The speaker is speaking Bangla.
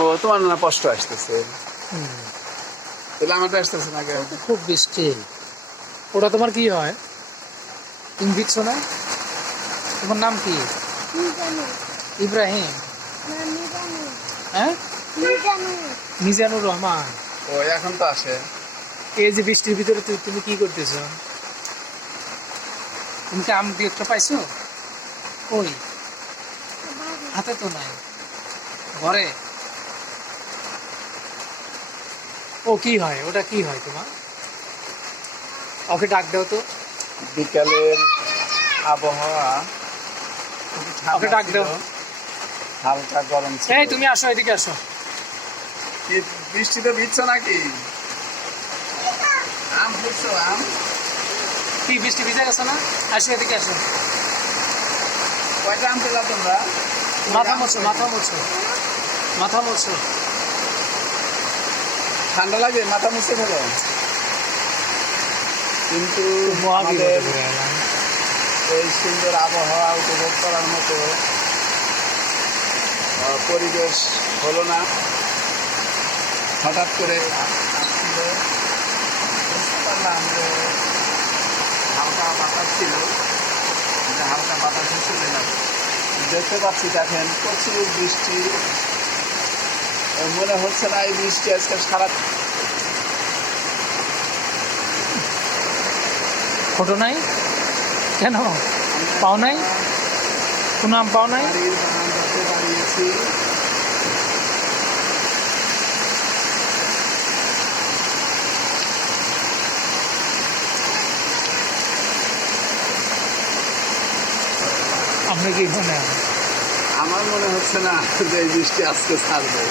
ও তোমার না কষ্ট আসতেছে। তাহলে আমারটা আসতেছে না কেন? খুব বৃষ্টি ওটা তোমার কি হয়? তুমি দিচ্ছ না তোমার নাম কি? ইব্রাহিম। হ্যাঁ? মিজানু মিজানুর রহমান। ও এখন তো আসে। এই যে বৃষ্টির ভিতরে তুমি কি করতেছ? তুমি কি আম দিয়ে একটা পাইছো? ওই হাতে তো নাই। ঘরে? ও কি হয়? ওটা কি হয় তোমার? ওকে ডাক দাও তো। বিকালের আবহাওয়া ওকে ডাক। দাও। হালকা গরম ছিল। এই তুমি আসো এদিকে আসো। কি বৃষ্টিতে ভিজছো নাকি? আম ফুটছো আম? কি বৃষ্টি ভিজে গেছে না? আসো এদিকে আসো। কয়টা আম পেলা তোমরা? মাথা মোছো মাথা মোছো। মাথা মোছো। ঠান্ডা লাগে মাথা মুছে ফেলো কিন্তু আমাদের এই সুন্দর আবহাওয়া উপভোগ করার মতো পরিবেশ হলো না। হঠাৎ করে আসছিল বুঝতে পারলাম যে হালকা বাতাস ছিল হালকা বাতাসে চলে গেল। দেখতে পাচ্ছি দেখেন প্রচুর বৃষ্টি মনে হচ্ছে না এই বৃষ্টি আজকে সারা ফটো নাই? কেন? পাও নাই? কোনো আম পাও নাই? আপনি কি মনে আমার মনে হচ্ছে না যে এই বৃষ্টি আজকে ছাড়বে।